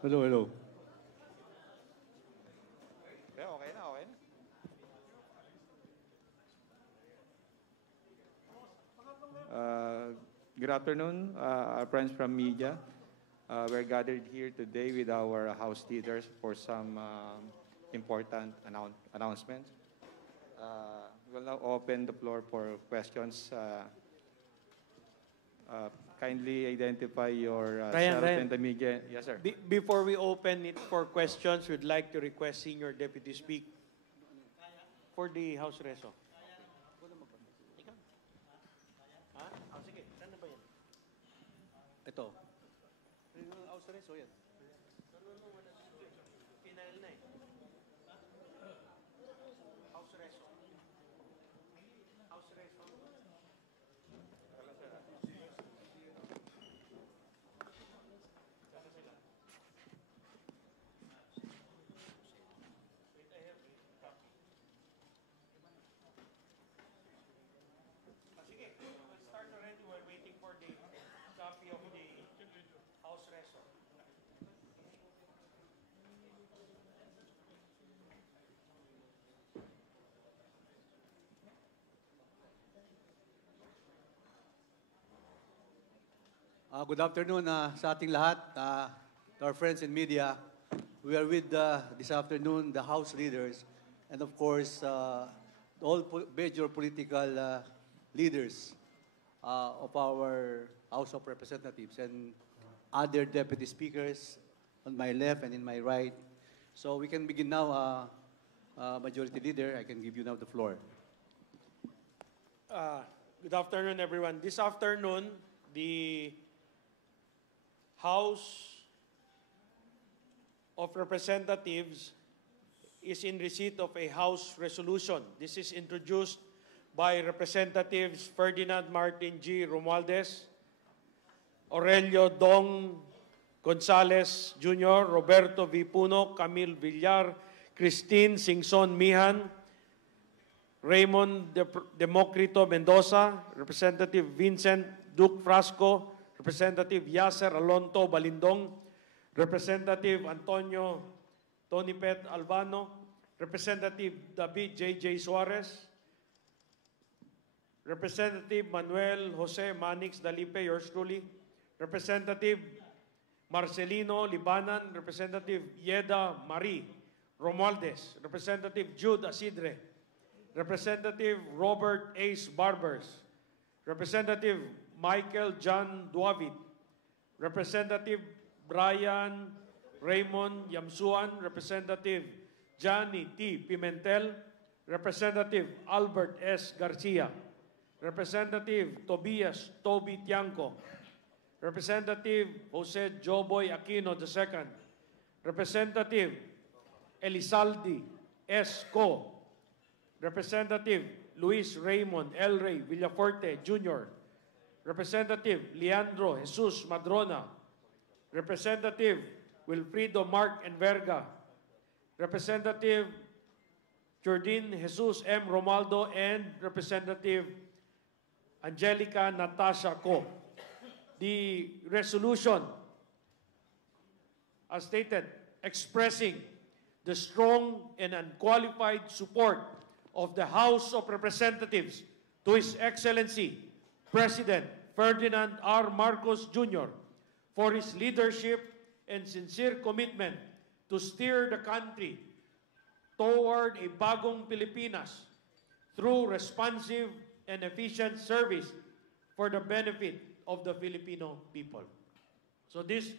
Hello, hello. Okay, okay na, okay na. Good afternoon, our friends from media. We're gathered here today with our House leaders for some important announcements. We'll now open the floor for questions. Kindly identify yourself Ryan. and the media. Yes, sir. Before we open it for questions, we'd like to request Senior Deputy speak for the House Reso. Ha? Oh, sige. Saan na ba yan? Ito. House Reso yan. Final na eh. House Reso. House Reso. Sige, we'll start already. We're waiting for the copy of the House Reso. Good afternoon sa ating lahat, to our friends in media. We are with this afternoon the House leaders and of course all major political leaders of our House of Representatives and other deputy speakers on my left and in my right. So we can begin now, Majority Leader. I can give you now the floor. Good afternoon, everyone. This afternoon, the House of Representatives is in receipt of a House resolution. This is introduced by Representatives Ferdinand Martin G. Romualdez, Aurelio Dong Gonzales Jr., Roberto V. Puno, Camille Villar, Christine Singson Mihan, Raymond Democrito Mendoza, Representative Vincent Duke Frasco, Representative Yasser Alonto Balindong, Representative Antonio Tonipet Albano, Representative David J.J. Suarez, Representative Manuel Jose Manix Dalipe, yours truly, Representative Marcelino Libanan, Representative Yeda Marie Romualdez, Representative Jude Asidre, Representative Robert Ace Barbers, Representative Michael John Duavit, Representative Brian Raymond Yamsuan, Representative Johnny T. Pimentel, Representative Albert S. Garcia, Representative Tobias Toby Tiangco, Representative Jose Joboy Aquino II, Representative Elizalde S. Co, Representative Luis Raymond L. Ray Villaforte Jr., Representative Leandro Jesus Madrona, Representative Wilfrido Mark Enverga, Representative Jordin Jesus M. Romaldo, and Representative Angelica Natasha Co. The resolution, as stated, expressing the strong and unqualified support of the House of Representatives to His Excellency President Ferdinand R. Marcos Jr. for his leadership and sincere commitment to steer the country toward a bagong Pilipinas through responsive and efficient service for the benefit of the Filipino people. So this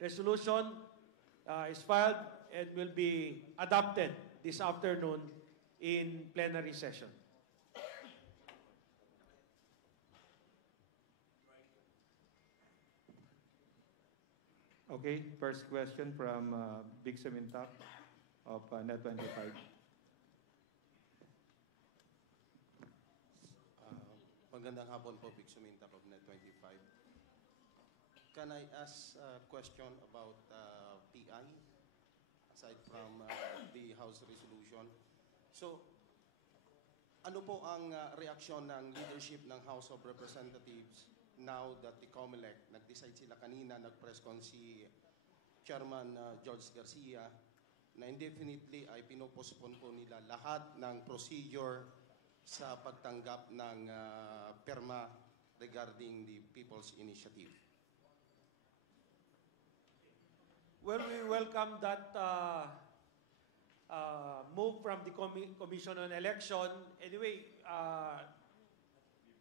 resolution is filed and will be adopted this afternoon in plenary session. Okay, first question from Big Semintap of Net25. Magandang hapon po, Big Sumintap of Net25. Can I ask a question about PI, aside from the House resolution? So, ano po ang reaksyon ng leadership ng House of Representatives now that the COMELEC, nag-decide sila kanina, nag-press con si Chairman George Garcia na indefinitely ay pinopospon po nila lahat ng procedure sa pagtanggap ng perma regarding the People's Initiative. Well, we welcome that move from the Commission on Election. Anyway,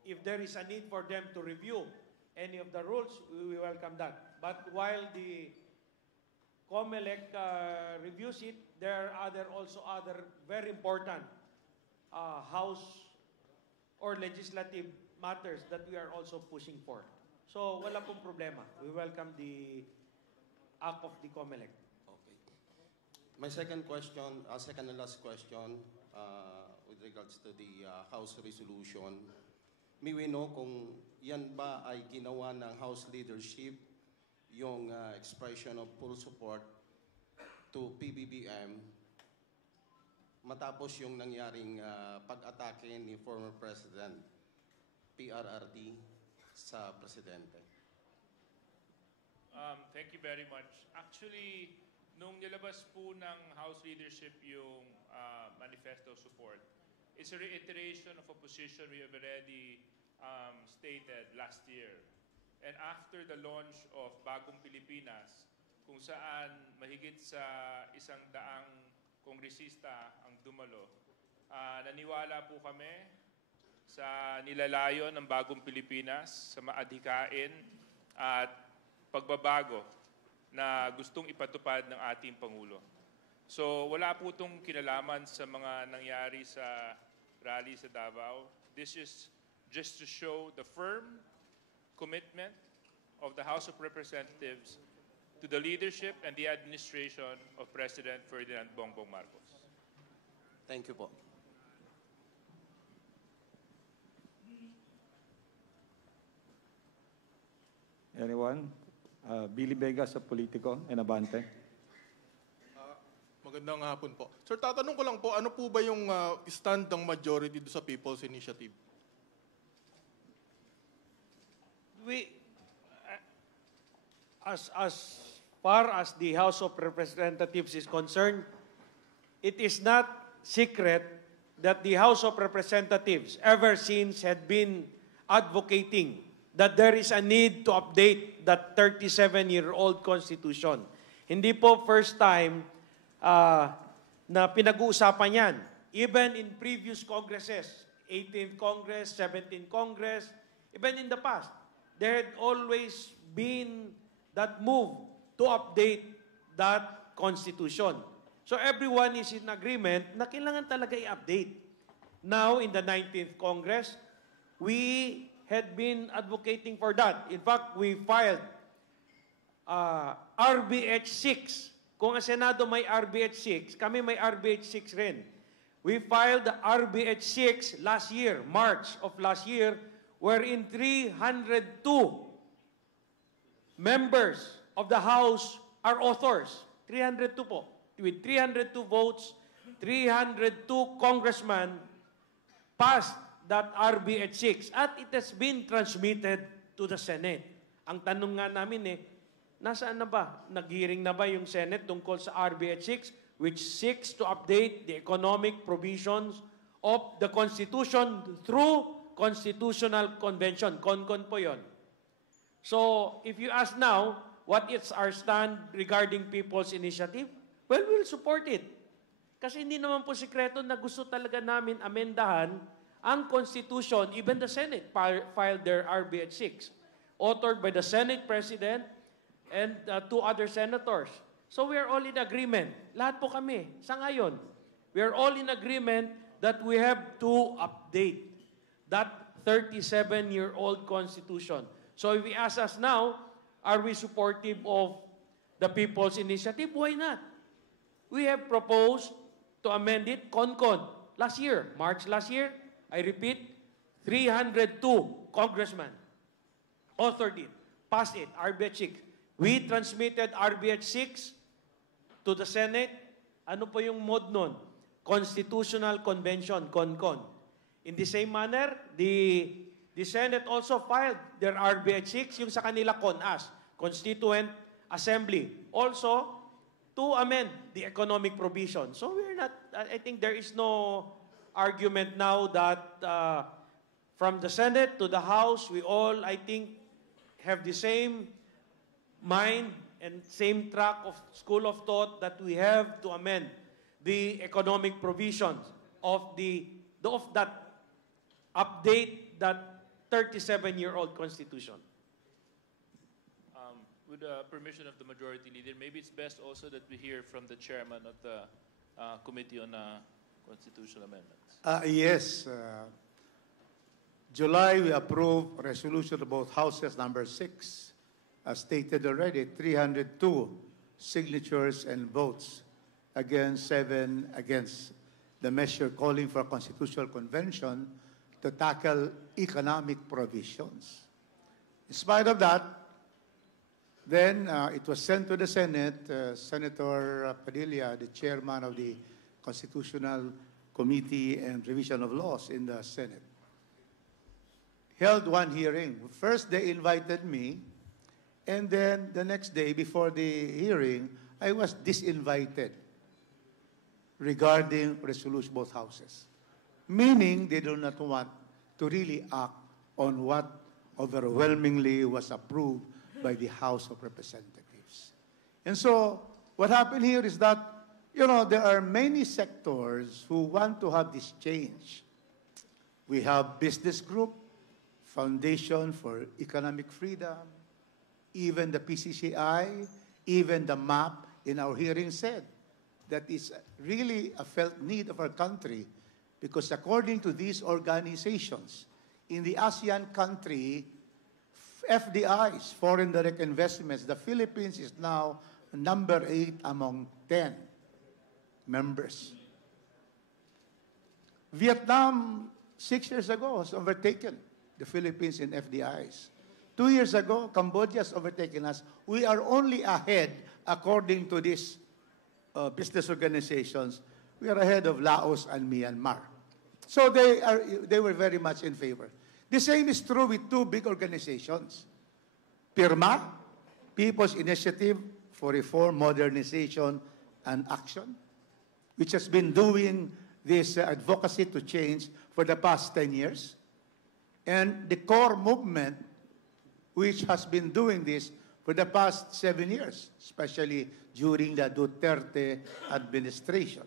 if there is a need for them to review any of the rules, we welcome that. But while the COMELEC reviews it, there are also other very important House or legislative matters that we are also pushing for. So wala pong problema. We welcome the act of the COMELEC. Okay. My second question, second and last question, with regards to the House resolution, may we know kung yan ba ay ginawa ng House leadership, yung expression of full support to PBBM matapos yung nangyaring pag-atake ni former President PRRD sa Presidente? Thank you very much. Actually, nung nilabas po ng House leadership yung manifesto support, it's a reiteration of a position we have already stated last year. And after the launch of Bagong Pilipinas, kung saan mahigit sa 100 kongresista ang dumalo, naniwala po kami sa nilalayon ng Bagong Pilipinas, sa maadhikain at pagbabago na gustong ipatupad ng ating Pangulo. So wala po itong kinalaman sa mga nangyari sa rally sa Davao. This is just to show the firm commitment of the House of Representatives to the leadership and the administration of President Ferdinand Bongbong Marcos. Thank you po. Anyone? Billy Vega sa Politico, and Abante. Magandang hapon po. Sir, tatanong ko lang po, ano po ba yung stand ng majority do sa People's Initiative? We, as far as the House of Representatives is concerned, it is not secret that the House of Representatives ever since had been advocating that there is a need to update that 37-year-old Constitution. Hindi po first time na pinag-uusapan yan. Even in previous Congresses, 18th Congress, 17th Congress, even in the past, there had always been that move to update that Constitution. So everyone is in agreement na kailangan talaga i-update. Now, in the 19th Congress, we had been advocating for that. In fact, we filed RBH 6. Kung ang Senado may RBH 6, kami may RBH 6 rin. We filed the RBH 6 last year, March of last year, wherein 302 members of the House are authors. 302 po. With 302 votes, 302 congressmen passed that RBH 6. At it has been transmitted to the Senate. Ang tanong nga namin nasaan na ba? Nag-hearing na ba yung Senate tungkol sa RBH 6, which seeks to update the economic provisions of the Constitution through Constitutional Convention. Con-con po yun. So, if you ask now, what is our stand regarding People's Initiative? Well, we'll support it. Kasi hindi naman po sikreto na gusto talaga namin amendahan ang Constitution. Even the Senate filed their RBH 6, authored by the Senate President and 2 other senators. So we are all in agreement. Lahat po kami, sa ngayon, we are all in agreement that we have to update that 37-year-old Constitution. So if we ask us now, are we supportive of the People's Initiative? Why not? We have proposed to amend it, con-con, last year, March last year. I repeat, 302 congressmen authored it, passed it, RBH 6. We transmitted RBH 6 to the Senate. Ano po yung mode nun? Constitutional Convention, con-con. In the same manner, the Senate also filed their RBH 6, yung sa kanila CONAS, Constituent Assembly, also to amend the economic provision. So we're not, I think there is no argument now that from the Senate to the House, we all, I think, have the same mind and same track of school of thought that we have to amend the economic provisions of that update that 37-year-old Constitution. With the permission of the Majority Leader, maybe it's best also that we hear from the Chairman of the Committee on Constitutional Amendments. Yes. July, we approved resolution of both houses, number 6. As stated already, 302 signatures and votes against 7 against the measure calling for a constitutional convention to tackle economic provisions. In spite of that, then it was sent to the Senate. Senator Padilla, the chairman of the Constitutional Committee and Revision of Laws in the Senate, held one hearing. First, they invited me, and then the next day, before the hearing, I was disinvited regarding resolution both houses. Meaning, they do not want to really act on what overwhelmingly was approved by the House of Representatives. And so, what happened here is that, there are many sectors who want to have this change. We have business group, Foundation for Economic Freedom, even the PCCI, even the MAP in our hearing said that it's really a felt need of our country because according to these organizations, in the ASEAN country, FDIs, foreign direct investments, the Philippines is now number 8 among 10 members. Vietnam, 6 years ago, has overtaken the Philippines in FDIs. 2 years ago, Cambodia has overtaken us. We are only ahead, according to these business organizations, we are ahead of Laos and Myanmar. So they were very much in favor. The same is true with 2 big organizations. PIRMA, People's Initiative for Reform, Modernization, and Action, which has been doing this advocacy to change for the past 10 years. And the core movement, which has been doing this for the past 7 years, especially during the Duterte administration.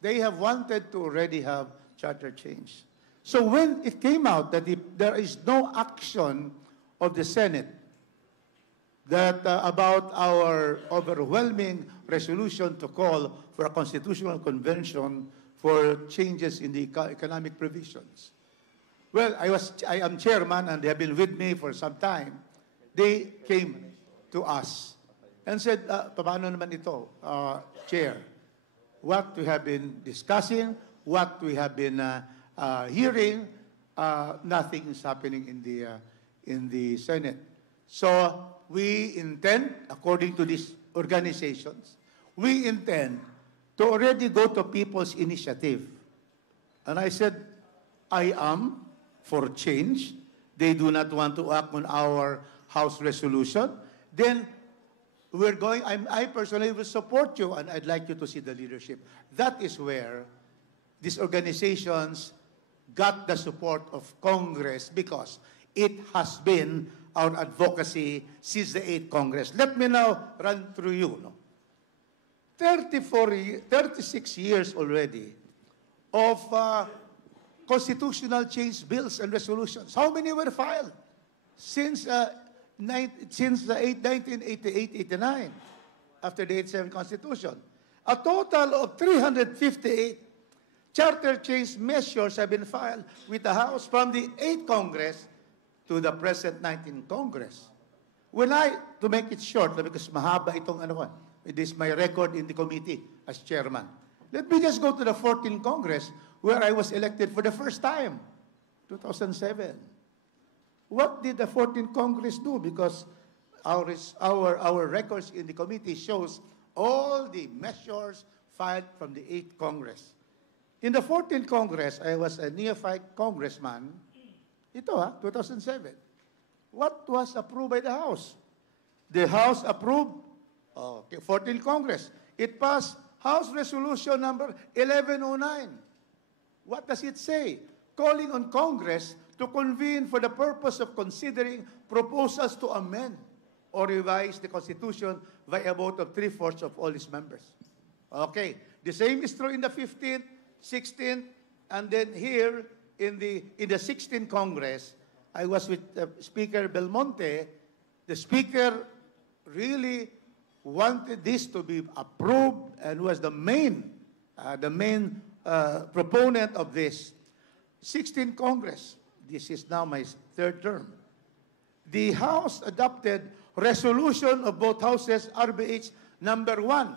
They have wanted to already have charter change. So when it came out that there is no action of the Senate that about our overwhelming resolution to call for a constitutional convention for changes in the economic provisions. Well, I am chairman and they have been with me for some time. They came to us and said, paano naman ito, Chair? What we have been discussing, what we have been hearing, nothing is happening in the Senate. So we intend, according to these organizations, we intend to already go to people's initiative. And I said, I am for change. They do not want to act on our House resolution. Then I personally will support you and I'd like you to see the leadership. That is where these organizations got the support of Congress because it has been our advocacy since the 8th Congress. Let me now run through you. 36 years already of constitutional change bills and resolutions. How many were filed since 1988-89, after the 87 Constitution? A total of 358 charter change measures have been filed with the House from the 8th Congress to the present 19th Congress. To make it short, because mahaba itong it is my record in the committee as chairman. Let me just go to the 14th Congress where I was elected for the first time, 2007. What did the 14th Congress do? Because our records in the committee shows all the measures filed from the 8th Congress. In the 14th Congress, I was a neophyte congressman. 2007. What was approved by the House? The House approved Okay, 14th Congress. It passed House Resolution number 1109. What does it say? Calling on Congress to convene for the purpose of considering proposals to amend or revise the Constitution by a vote of 3/4 of all its members. Okay, the same is true in the 15th, 16th, and then here in the 16th Congress, I was with Speaker Belmonte. The Speaker really wanted this to be approved and was the main proponent of this. 16th Congress, this is now my third term. The House adopted resolution of both houses, RBH number 1,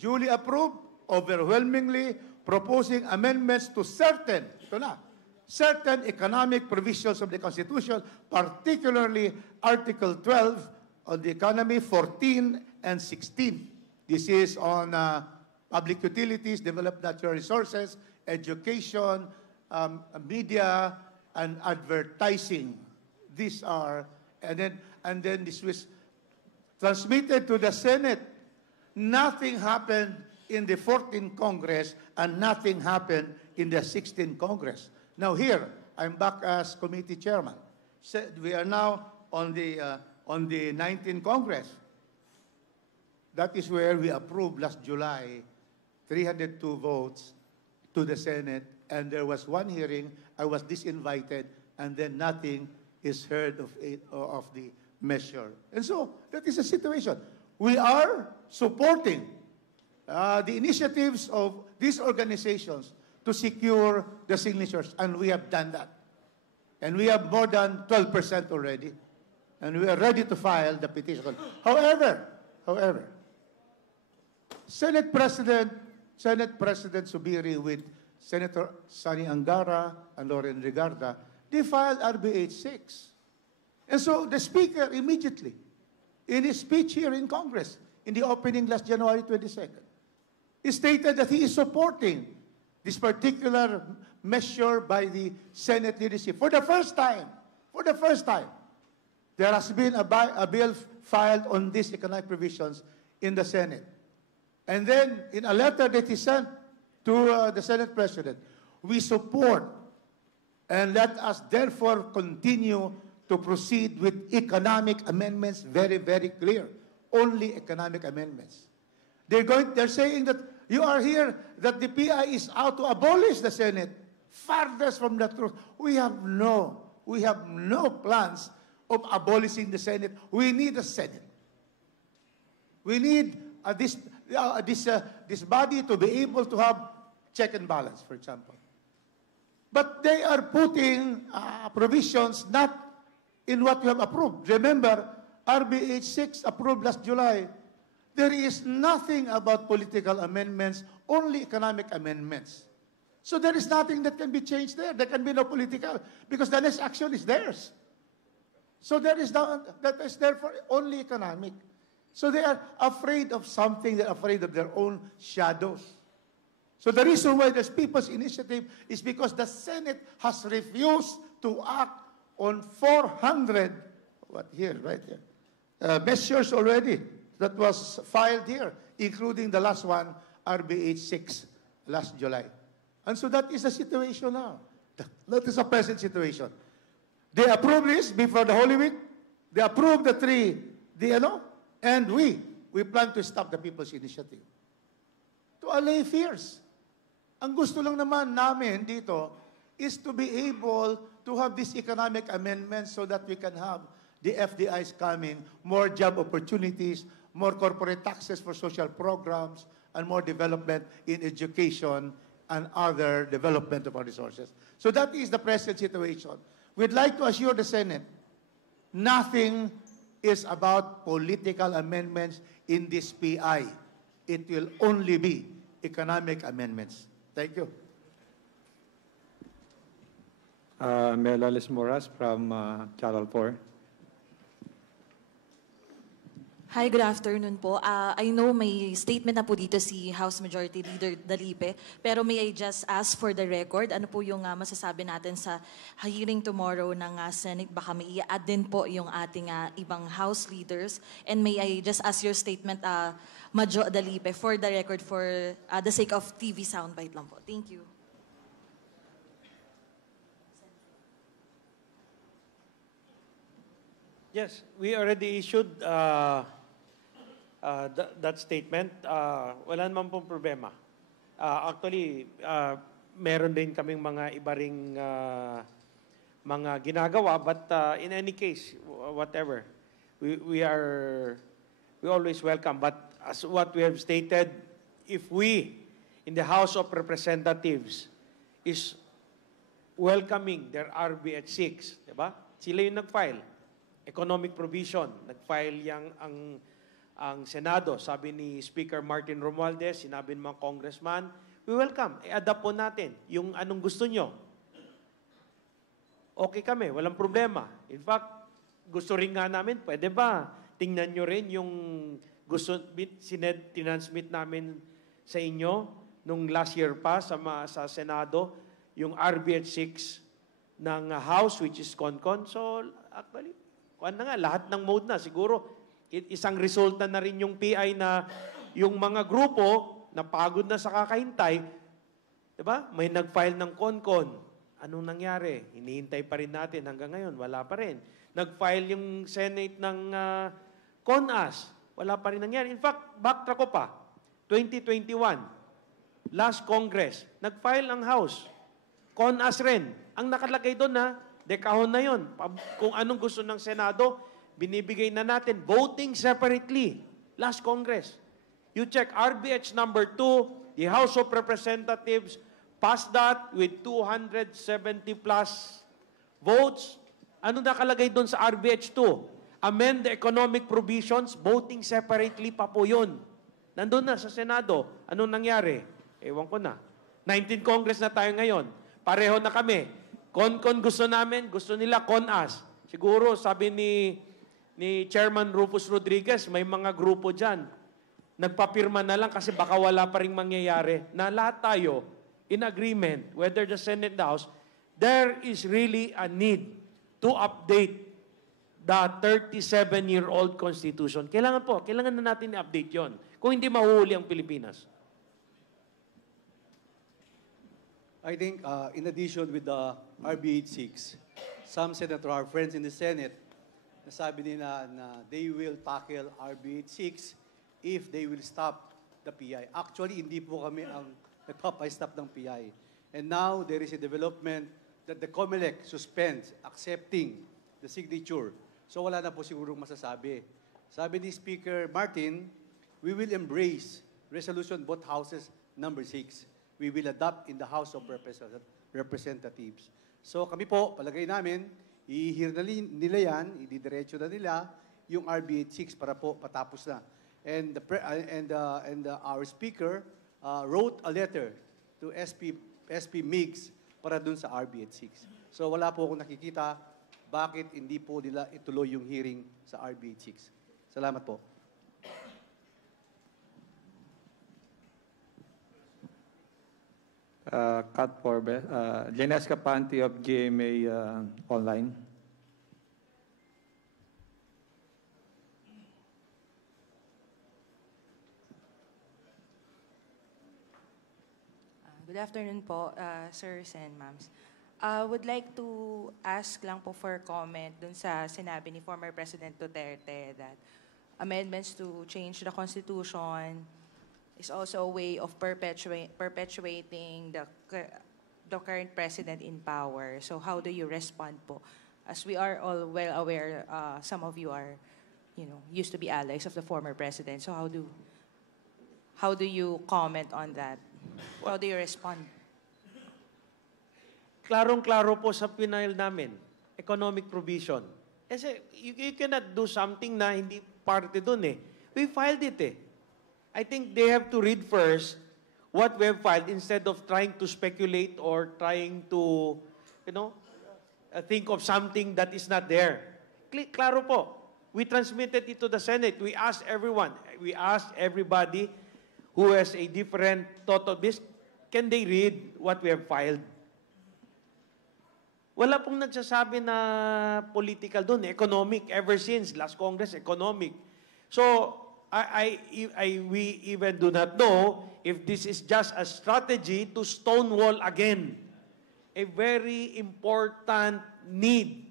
duly approved, overwhelmingly proposing amendments to certain economic provisions of the Constitution, particularly Article 12 on the economy, 14 and 16. This is on public utilities, develop natural resources, education, media, and advertising. These are, and then this was transmitted to the Senate. Nothing happened in the 14th Congress and nothing happened in the 16th Congress. Now here, I'm back as committee chairman. So we are now on the 19th Congress. That is where we approved last July 302 votes to the Senate, and there was one hearing. I was disinvited, and then nothing is heard of the measure. And so that is the situation. We are supporting the initiatives of these organizations to secure the signatures, and we have done that. And we have more than 12% already, and we are ready to file the petition. However, Senate President Subiri with Senator Sani Angara and Loren Regarda, they filed RBH 6. And so the Speaker immediately, in his speech here in Congress, in the opening last January 22nd, he stated that he is supporting this particular measure by the Senate leadership. For the first time, there has been a bill filed on these economic provisions in the Senate. And then, in a letter that he sent to the Senate President, we support and let us therefore continue to proceed with economic amendments, very, very clear. Only economic amendments. They're saying that you are here, that the PI is out to abolish the Senate. Farthest from the truth. We have no plans of abolishing the Senate. We need a Senate. We need this body to be able to have check and balance, for example. But they are putting provisions not in what we have approved. Remember, RBH 6 approved last July. There is nothing about political amendments, only economic amendments. So there is nothing that can be changed there. There can be no political, because the next action is theirs. So that is therefore only economic. So they are afraid of something. They're afraid of their own shadows. So the reason why there's People's Initiative is because the Senate has refused to act on 400, measures already that was filed here, including the last one, RBH 6, last July. And so that is the situation now. That is the present situation. They approved this before the Holy Week. They approved the three, and we plan to stop the People's Initiative. To allay fears. Ang gusto lang naman namin dito is to be able to have these economic amendments so that we can have the FDIs coming, more job opportunities, more corporate taxes for social programs, and more development in education and other development of our resources. So that is the present situation. We'd like to assure the Senate, nothing is about political amendments in this PI. It will only be economic amendments. Thank you. Melales Moras from Channel 4. Hi, good afternoon po. I know may statement na po dito si House Majority Leader Dalipe, pero may I just ask for the record, ano po yung masasabi natin sa hearing tomorrow ng Senate? Baka may i-add din po yung ating ibang House leaders. And may I just ask your statement, Majo Dalipe, for the record, for the sake of TV soundbite lang po. Thank you. Yes, we already issued that statement. Wala naman pong problema. Actually, meron din kaming mga iba ring mga ginagawa, but in any case, whatever, we always welcome. But as what we have stated, if we in the House of Representatives is welcoming their RBH 6, diba? Sila yung nag-file. Economic provision, nag-file yang ang Senado. Sabi ni Speaker Martin Romualdez, sinabi ng mga congressman, we welcome. I-adapt po natin yung anong gusto nyo. Okay kami, walang problema. In fact, gusto rin nga namin, pwede ba tingnan nyo rin yung gusto, tinansmit namin sa inyo nung last year pa sa Senado, yung RBH 6 ng House, which is CONCON. So, actually, kuwan na nga, lahat ng mode na. Siguro, isang resulta na rin yung PI na yung mga grupo na pagod na sa kakahintay, diba? May nag-file ng CONCON. Anong nangyari? Hinihintay pa rin natin hanggang ngayon. Wala pa rin. Nag-file yung Senate ng CONAS. Wala pa rin nangyari. In fact, backtrack ko pa. 2021, last Congress, nag-file ang House. CONAS rin. Ang nakalagay doon na, dekahon na yon. Kung anong gusto ng Senado, binibigay na natin. Voting separately. Last Congress. You check RBH number 2, the House of Representatives passed that with 270 plus votes. Ano nakalagay doon sa RBH 2? Amend the economic provisions, voting separately pa po yun. Nandun na sa Senado. Anong nangyari? Ewan ko na. 19 Congress na tayo ngayon. Pareho na kami. CONCON gusto namin, gusto nila CONAS. Siguro, sabi ni Chairman Rufus Rodriguez, may mga grupo dyan. Nagpapirma na lang kasi baka wala pa ring mangyayari. Na lahat tayo, in agreement, whether the Senate, the House, there is really a need to update the 37-year-old Constitution. Kailangan na natin i-update yon. Kung hindi mahuhuli ang Pilipinas. I think in addition with the RBH 6, some senator, our friends in the Senate, nasabi nila na they will tackle RBH 6 if they will stop the PI. Actually, hindi po kami ang nagpapa-stop ng PI. And now, there is a development that the COMELEC suspends accepting the signature. So wala na po sigurong masasabi. Sabi ni Speaker Martin, we will embrace resolution both houses number 6. We will adopt in the House of Representatives. So kami po, palagay namin, i-hear na nila yan, ididiretso na nila yung RBH 6 para po patapos na. And our speaker wrote a letter to SP Migs para dun sa RBH 6. So wala po akong nakikita bakit hindi po nila ituloy yung hearing sa RBH 6. Salamat po. Cut for Jenes Capanti of GMA Online. Good afternoon po, sirs and ma'ams. Would like to ask lang po for comment dun sa sinabi ni former President Duterte that amendments to change the Constitution is also a way of perpetuating the current president in power. So how do you respond po? As we are all well aware, some of you are, used to be allies of the former president. So how do you comment on that? How do you respond? Klarong-klaro po sa pinail namin, economic provision. Kasi you cannot do something na hindi parte dun eh. We filed it eh. I think they have to read first what we have filed instead of trying to speculate or trying to, think of something that is not there. Klaro po. We transmitted it to the Senate. We asked everyone. We asked everybody who has a different thought of this, can they read what we have filed? Wala pong nagsasabi na political doon, economic. Ever since last Congress, economic. So, we even do not know if this is just a strategy to stonewall again a very important need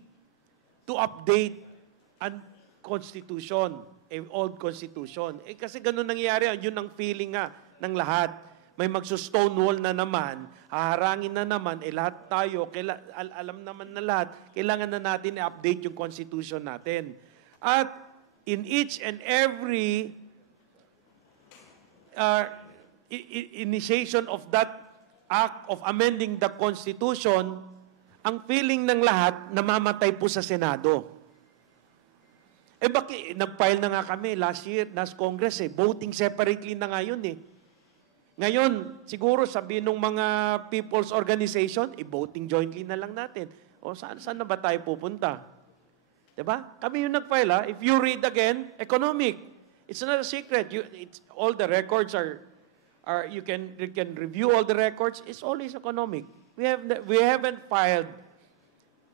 to update an constitution, a old constitution. Kasi ganun nangyayari, yun ang feeling nga ng lahat. May magsustonewall na naman, haharangin na naman, lahat tayo, alam naman na lahat, kailangan na natin i-update yung constitution natin. At in each and every initiation of that act of amending the Constitution, ang feeling ng lahat, namamatay po sa Senado. Bakit? Nag-file na nga kami last Congress voting separately na ngayon Ngayon, siguro sabihin ng mga people's organization, voting jointly na lang natin. O saan na ba tayo pupunta? Diba? Kami yung nag-file If you read again, economic. It's not a secret. All the records you can review all the records. It's always economic. We haven't filed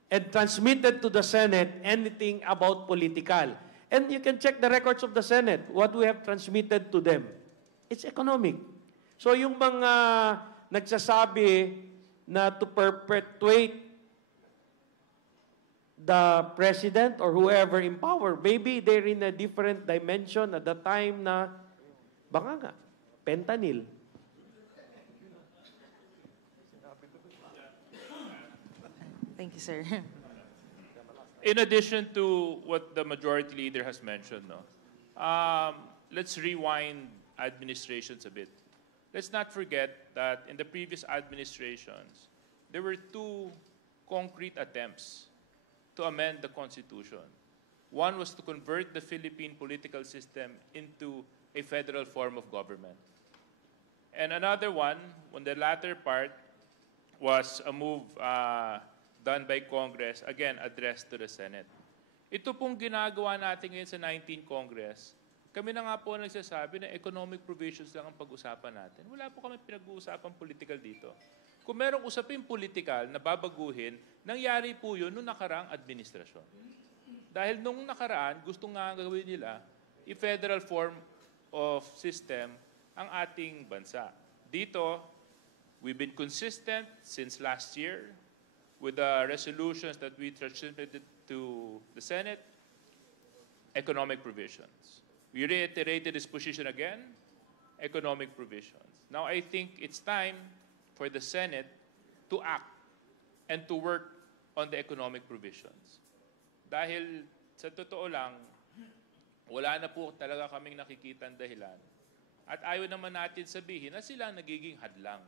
and transmitted to the Senate anything about political. And you can check the records of the Senate, what we have transmitted to them. It's economic. So yung mga nagsasabi na to perpetuate the president or whoever in power, maybe they're in a different dimension at the time na, baka nga, fentanyl. Thank you, sir. In addition to what the majority leader has mentioned, let's rewind administrations a bit. Let's not forget that in the previous administrations, there were two concrete attempts to amend the Constitution. One was to convert the Philippine political system into a federal form of government. And another one, on the latter part, was a move done by Congress, again, addressed to the Senate. Ito pong ginagawa natin ngayon sa 19th Congress, kami na nga po nagsasabi na economic provisions lang ang pag-usapan natin. Wala po kami pinag-uusapan political dito. Kung merong usapin political na babaguhin, nangyari po yun nung nakaraang administrasyon. Dahil nung nakaraan, gusto nga gawin nila, i-federal form of system ang ating bansa. Dito, we've been consistent since last year with the resolutions that we transmitted to the Senate, economic provisions. We reiterated this position again, economic provisions. Now I think it's time for the Senate to act and to work on the economic provisions. Dahil sa totoo lang, wala na po talaga kaming nakikitang dahilan. At ayaw naman natin sabihin na sila nagiging hadlang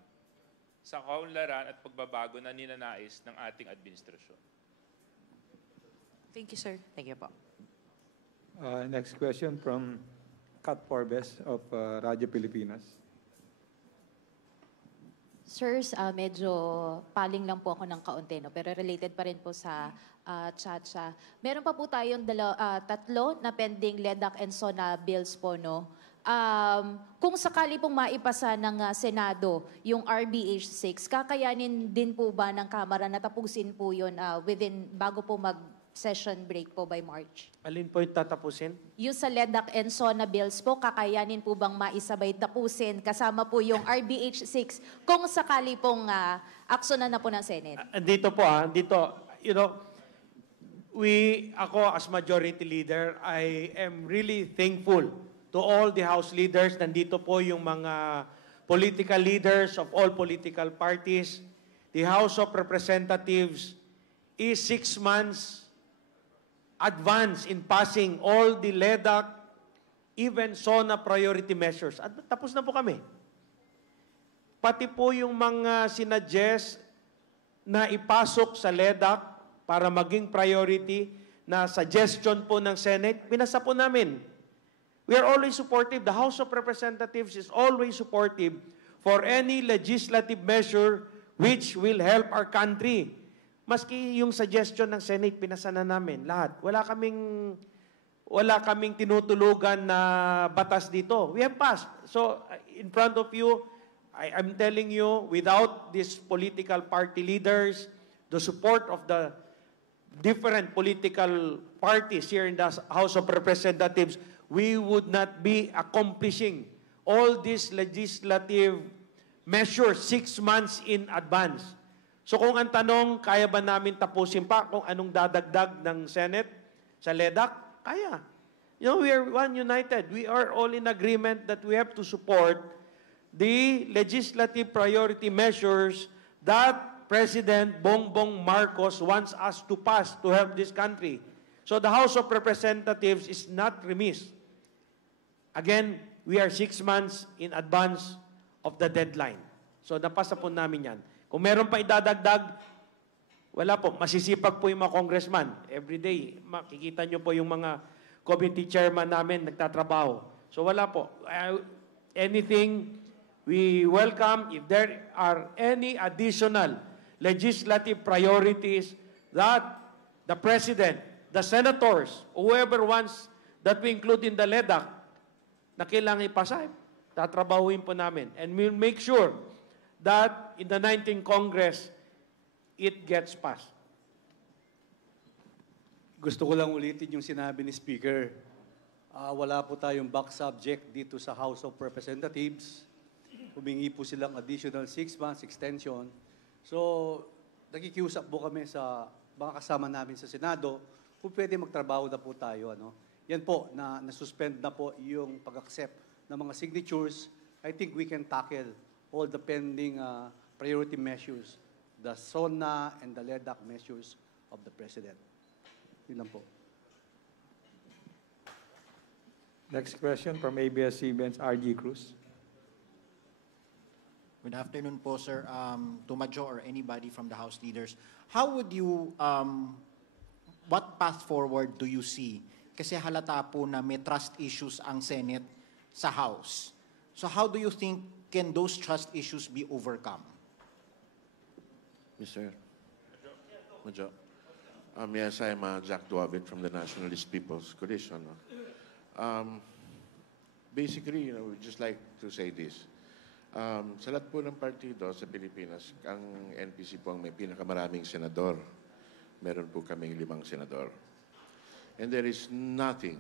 sa kaunlaran at pagbabago na ninanais ng ating administrasyon. Thank you, sir. Thank you po. Next question from Kat Forbes of Radyo Pilipinas. Sirs, medyo paling lang po ako ng kaunti, pero related pa rin po sa Chacha. Meron pa po tayong tatlo na pending LEDAC and SONA bills po, kung sakali pong maipasa ng Senado yung RBH 6, kakayanin din po ba ng Kamara na tapusin po yun bago po mag-session break po by March? Alin po yung tatapusin? Yung sa LEDAC and SONA bills po, kakayanin po bang maisabay tapusin kasama po yung RBH 6 kung sakali pong aksyonan na po ng Senate? Dito po ako as majority leader, I am really thankful to all the House leaders. Nandito po yung mga political leaders of all political parties. The House of Representatives is 6 months advance in passing all the LEDAC, even SONA priority measures. At tapos na po kami. Pati po yung mga sinadjust na ipasok sa LEDAC para maging priority na suggestion po ng Senate, pinasa po namin. We are always supportive. The House of Representatives is always supportive for any legislative measure which will help our country. Maski yung suggestion ng Senate, pinasa na namin lahat. Wala wala kaming tinutulugan na batas dito. We have passed. So, in front of you, I'm telling you, without these political party leaders, the support of the different political parties here in the House of Representatives, we would not be accomplishing all these legislative measures 6 months in advance. So kung ang tanong, kaya ba namin tapusin pa kung anong dadagdag ng Senate sa LEDAC? Kaya. You know, we are one united. We are all in agreement that we have to support the legislative priority measures that President Bongbong Marcos wants us to pass to help this country. So the House of Representatives is not remiss. Again, we are 6 months in advance of the deadline. So napasa po namin yan. Kung meron pa idadagdag, wala po. Masisipag po yung mga congressman. Every day, makikita nyo po yung mga committee chairman namin nagtatrabaho. So wala po. Anything, we welcome. If there are any additional legislative priorities that the President, the senators, whoever wants that we include in the LEDAC, na kailangan ipasa, tatrabahuin po namin. And we'll make sure that in the 19th Congress, it gets passed. Gusto ko lang ulitin yung sinabi ni Speaker. Wala po tayong back subject dito sa House of Representatives. Humingi po silang additional 6 months extension. So, nakikiusap po kami sa mga kasama namin sa Senado kung pwede magtrabaho na po tayo. Ano? Yan po, na-suspend na po yung pag-accept ng mga signatures. I think we can tackle all the pending priority measures, the SONA and the LEDAC measures of the President. Yun lang po. Next question from ABS-CBN's RG Cruz. Good afternoon po, sir. To Majo or anybody from the House leaders, how would you, what path forward do you see? Kasi halata po na may trust issues ang Senate sa House. So how do you think can those trust issues be overcome? Mr. Majo. Yes, I'm Jack Duavin from the Nationalist People's Coalition. Basically, we'd just like to say this. Sa lahat po ng partido sa Pilipinas, ang NPC po ang may pinakamaraming senador. Meron po kaming 5 senador. And there is nothing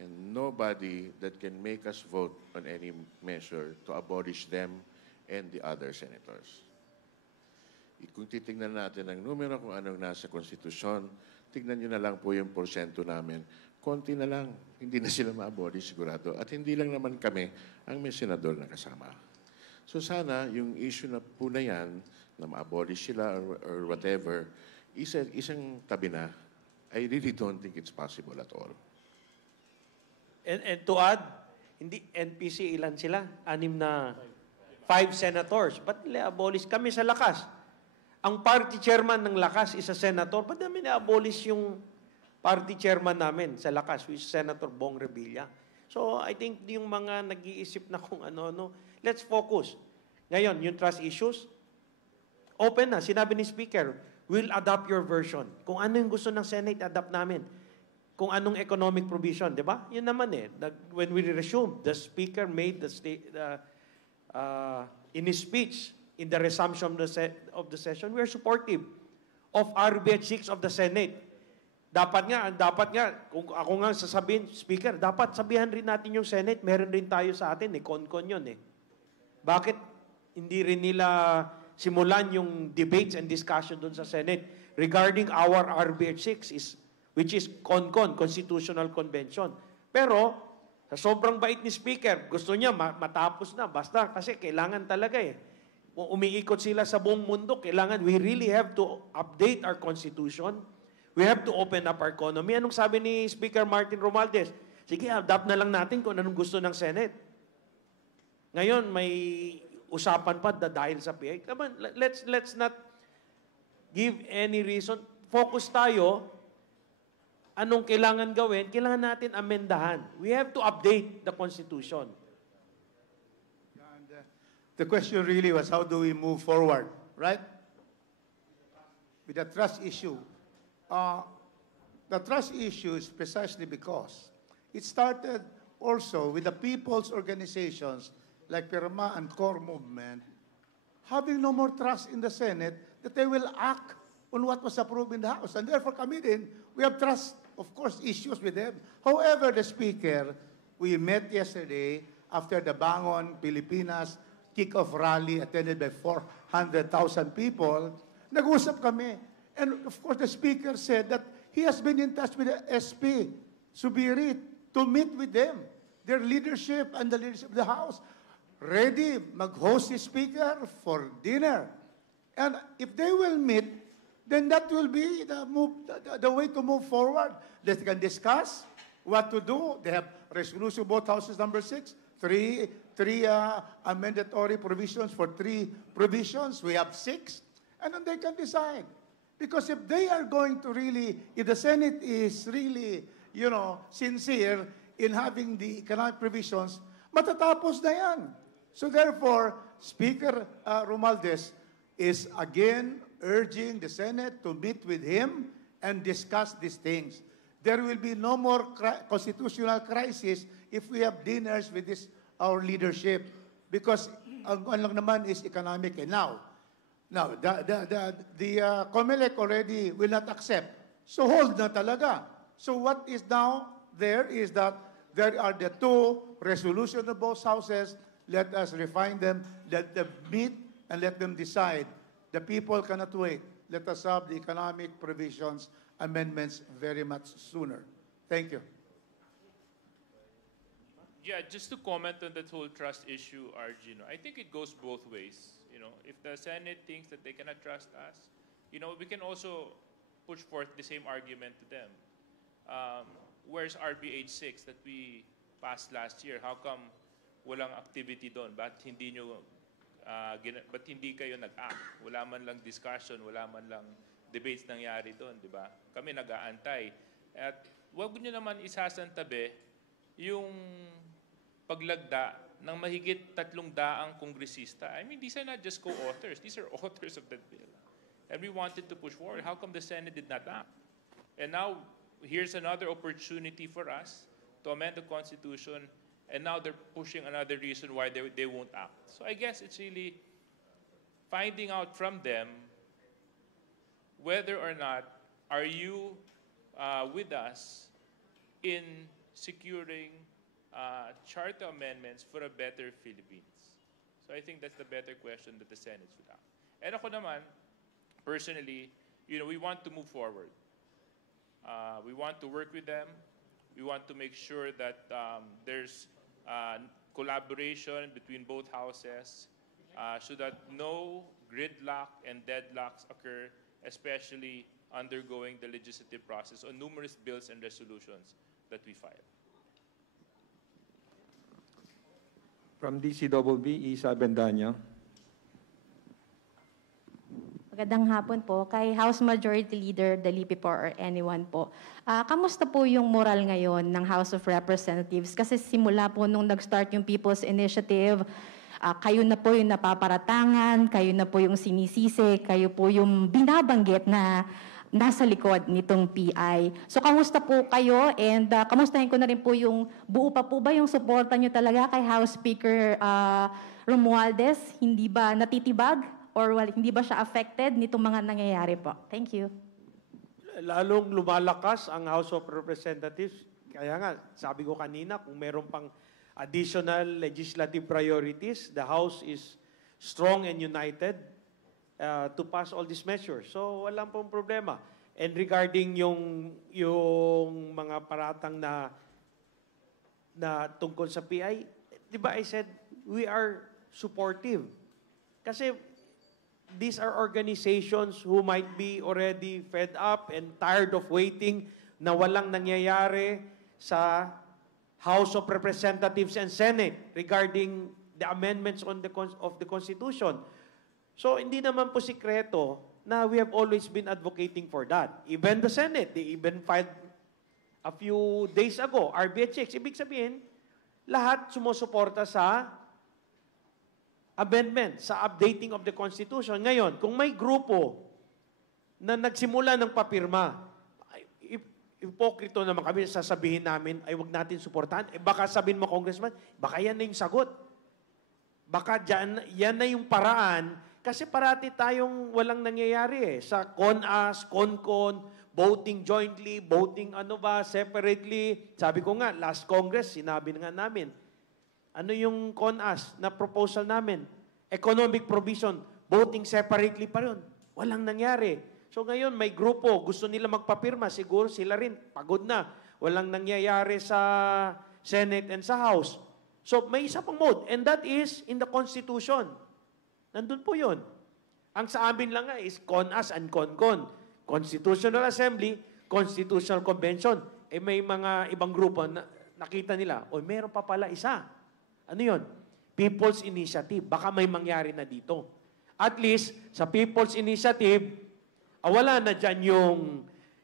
and nobody that can make us vote on any measure to abolish them and the other senators. Kung titingnan natin ang numero kung anong nasa konstitusyon, tignan nyo na lang po yung porsyento namin. Konti na lang, hindi na sila ma-abolish sigurado. At hindi lang naman kami ang may senador na kasama. So sana yung issue na po na yan, na ma-abolish sila or whatever, isang tabi na. I really don't think it's possible at all. And to add, hindi NPC ilan sila? 6 na 5 senators. Ba't nila abolish? Kami sa Lakas. Ang party chairman ng Lakas is a senator. Ba't namin na-abolish yung party chairman namin sa Lakas, which is Senator Bong Revilla? So I think yung mga nag-iisip na kung ano-ano, let's focus. Ngayon, yung trust issues, open na. Sinabi ni Speaker, we'll adopt your version. Kung ano yung gusto ng Senate, adapt namin. Kung anong economic provision, di ba? Yun naman eh. When we resume, the Speaker made in his speech, in the resumption of the session, we are supportive of RBH 6 of the Senate. Dapat nga, kung ako nga sasabihin, Speaker, dapat sabihan rin natin yung Senate, meron rin tayo sa atin, con-con yun eh. Bakit hindi rin nila simulan yung debates and discussion doon sa Senate regarding our RBH 6 which is con-con, Constitutional Convention. Pero, sa sobrang bait ni Speaker, gusto niya matapos na, basta kasi kailangan talaga eh. Kung umiikot sila sa buong mundo, kailangan, we really have to update our Constitution. We have to open up our economy. Anong sabi ni Speaker Martin Romualdez? Sige, adapt na lang natin kung anong gusto ng Senate. Ngayon, may usapan pa dahil sa PA. Come on, let's not give any reason. Focus tayo. Anong kailangan gawin? Kailangan natin amendahan. We have to update the Constitution. The question really was, how do we move forward, right? With the trust issue. the trust issue is precisely because it started also with the people's organizations like Pirma and Core Movement having no more trust in the Senate that they will act on what was approved in the House. And therefore, kami din, we have trust, of course, issues with them. However, the Speaker, we met yesterday after the Bangon Pilipinas kick-off rally attended by 400,000 people. Nag-usap kami. And of course, the Speaker said that he has been in touch with the SP, Subirit, to meet with them, their leadership and the leadership of the House. Ready, mag-host the Speaker for dinner. And if they will meet, then that will be the way to move forward. They can discuss what to do. They have resolution, both houses, number 6, three mandatory provisions for 3 provisions. We have 6, and then they can decide. Because if they are going to really, if the Senate is really, sincere in having the economic provisions, matatapos na yan. So therefore, Speaker Romualdez is again urging the Senate to meet with him and discuss these things. There will be no more constitutional crisis if we have dinners with our leadership, because ang lang naman is economic. And now the COMELEC already will not accept. So hold na talaga. So what is now there is that there are the 2 resolutions of both houses. Let us refine them, let them meet, and let them decide. The people cannot wait. Let us have the economic provisions amendments very much sooner. Thank you. Yeah, just to comment on that whole trust issue, RG, I think it goes both ways. If the Senate thinks that they cannot trust us, we can also push forth the same argument to them. Where's RBH 6 that we passed last year? How come walang activity doon? Ba't hindi kayo nag-act? Wala man lang discussion, wala man lang debates nangyari doon, di ba? Kami nag-aantay. At wag niyo naman isasantabi yung paglagda ng mahigit 300 kongresista. I mean, these are not just co-authors. These are authors of that bill. And we wanted to push forward. How come the Senate did not act? And now, here's another opportunity for us to amend the Constitution, and now they're pushing another reason why they won't act. So I guess it's really finding out from them whether or not are you with us in securing charter amendments for a better Philippines. So I think that's the better question that the Senate should ask. And ako naman, personally, we want to move forward. We want to work with them. We want to make sure that there's collaboration between both houses so that no gridlock and deadlocks occur, especially undergoing the legislative process on numerous bills and resolutions that we file. From DCWB, Isa Bendaño. Magandang hapon po kay House Majority Leader Dalipe po or anyone po. Kamusta po yung moral ngayon ng House of Representatives? Kasi simula po nung nag-start yung People's Initiative, kayo na po yung napaparatangan, kayo na po yung sinisisi, kayo po yung binabanggit na nasa likod nitong PI. So kamusta po kayo, and kamustahin ko na rin po yung buo pa po ba yung suporta nyo talaga kay House Speaker Romualdez? Hindi ba natitibag or hindi ba siya affected nitong mga nangyayari po? Thank you. Lalong lumalakas ang House of Representatives. Kaya nga, sabi ko kanina, kung meron pang additional legislative priorities, the House is strong and united to pass all these measures. So, walang pong problema. And regarding yung mga paratang na tungkol sa PI, di ba I said, we are supportive. Kasi these are organizations who might be already fed up and tired of waiting na walang nangyayari sa House of Representatives and Senate regarding the amendments of the Constitution. So, hindi naman po sikreto na we have always been advocating for that. Even the Senate, they even filed a few days ago, RBH6. Ibig sabihin, lahat sumusuporta sa amendment, sa updating of the Constitution. Ngayon, kung may grupo na nagsimula ng papirma, Ipokrito naman kami, sasabihin namin, ay wag natin suportahan. Baka sabihin mo, Congressman, baka yan na yung sagot. Baka yan na yung paraan. Kasi parati tayong walang nangyayari sa CONAS, CONCON, voting jointly, voting separately. Sabi ko nga, last Congress, sinabi na nga namin, ano yung CONAS na proposal namin? Economic provision, voting separately pa rin. Walang nangyari. So ngayon, may grupo, gusto nila magpapirma, siguro sila rin, pagod na. Walang nangyayari sa Senate and sa House. So may isa pang mode, and that is in the Constitution. Nandun po yun. Ang sa amin lang nga is CONAS and CONCON. Constitutional Assembly, Constitutional Convention. May mga ibang grupo na nakita nila, meron pa pala isa. Ano yun? People's Initiative. Baka may mangyari na dito. At least, sa People's Initiative, wala na dyan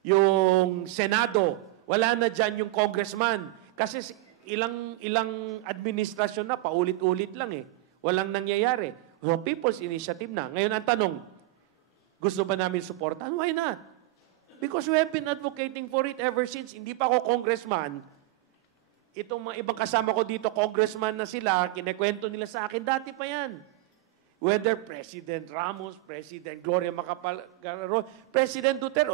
yung Senado. Wala na dyan yung Congressman. Kasi ilang administrasyon na, paulit-ulit lang eh. Walang nangyayari. So, People's Initiative na. Ngayon, ang tanong, gusto ba namin supportan? Why not? Because we have been advocating for it ever since. Hindi pa ako congressman. Itong mga ibang kasama ko dito, congressman na sila, kinekwento nila sa akin, dati pa yan. Whether President Ramos, President Gloria Macapagal-Arroyo, President Duterte,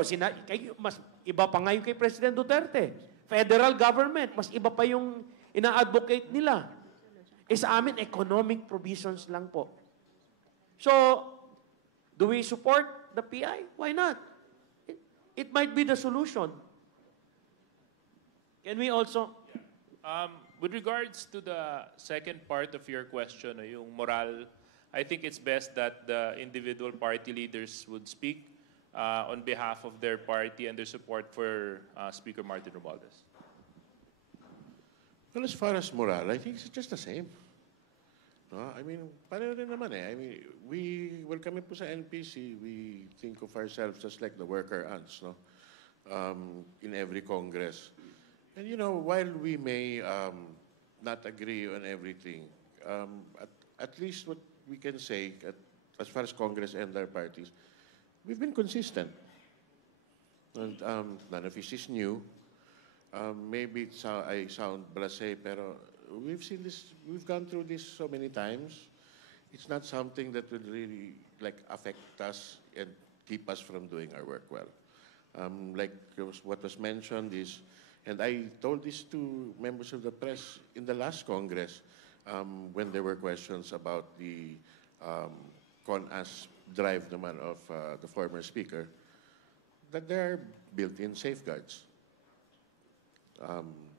mas iba pa ngayon kay President Duterte. Federal government, mas iba pa yung ina-advocate nila. Sa amin, economic provisions lang po. So, do we support the PI? Why not? It might be the solution. Can we also... With regards to the second part of your question, yung moral, I think it's best that the individual party leaders would speak on behalf of their party and their support for Speaker Martin Romualdez. Well, as far as morale, I think it's just the same. No? I mean, pareho rin naman eh. I mean, well, kami po sa NPC, we think of ourselves just like the worker ants, no? In every Congress. And you know, while we may not agree on everything, at least what we can say, as far as Congress and our parties, we've been consistent. And none of this is new. Maybe I sound blasé, pero we've seen this, we've gone through this so many times. It's not something that will really affect us and keep us from doing our work well. Like what was mentioned is, and I told this to members of the press in the last Congress when there were questions about the CONAS drive naman of the former speaker, that there are built-in safeguards.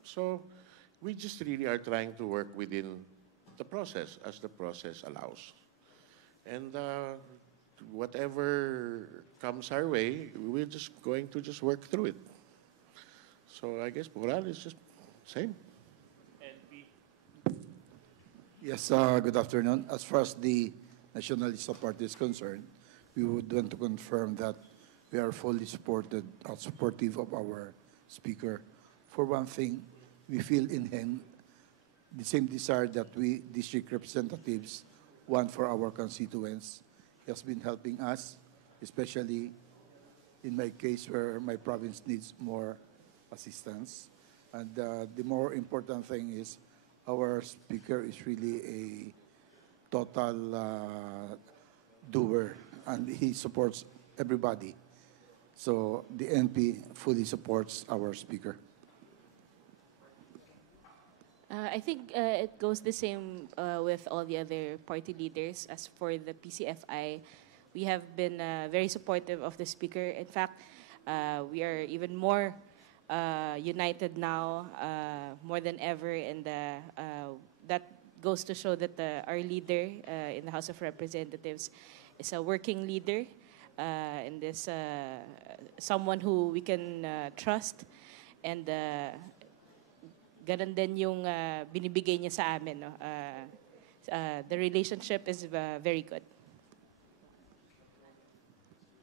So we just really are trying to work within the process as the process allows. And whatever comes our way, we're just going to just work through it. So I guess morale is just same. Yes, good afternoon. As far as the Nationalista Party is concerned, we would want to confirm that we are fully supportive of our speaker. For one thing, we feel in him the same desire that we, district representatives, want for our constituents. He has been helping us, especially in my case where my province needs more assistance. And the more important thing is our speaker is really a total doer, and he supports everybody. So the NP fully supports our speaker. I think it goes the same with all the other party leaders. As for the PCFI, we have been very supportive of the speaker. In fact, we are even more united now, more than ever, and that goes to show that our leader in the House of Representatives is a working leader and is someone who we can trust, and ganun din yung binibigay niya sa amin. No? The relationship is very good.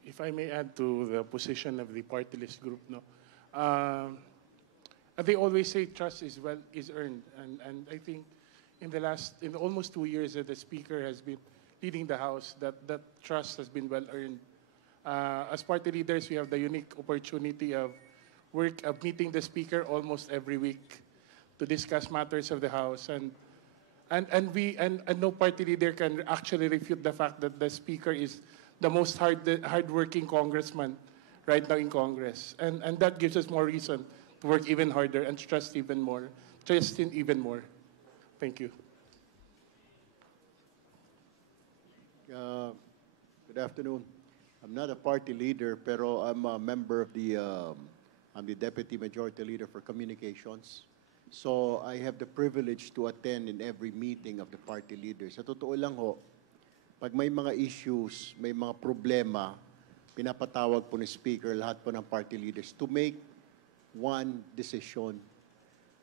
If I may add to the position of the party list group, no, they always say trust is earned, and I think in the almost 2 years that the speaker has been leading the House, that trust has been well earned. As party leaders, we have the unique opportunity of meeting the Speaker almost every week to discuss matters of the House. And no party leader can actually refute the fact that the Speaker is the most hardworking congressman right now in Congress. And that gives us more reason to work even harder and trust even more. Trust in even more. Thank you. Good afternoon. I'm not a party leader, pero I'm a member of I'm the Deputy Majority Leader for Communications. So I have the privilege to attend in every meeting of the party leaders. Sa totoo lang ho, pag may mga issues, may mga problema, pinapatawag po ni Speaker lahat po ng party leaders to make one decision.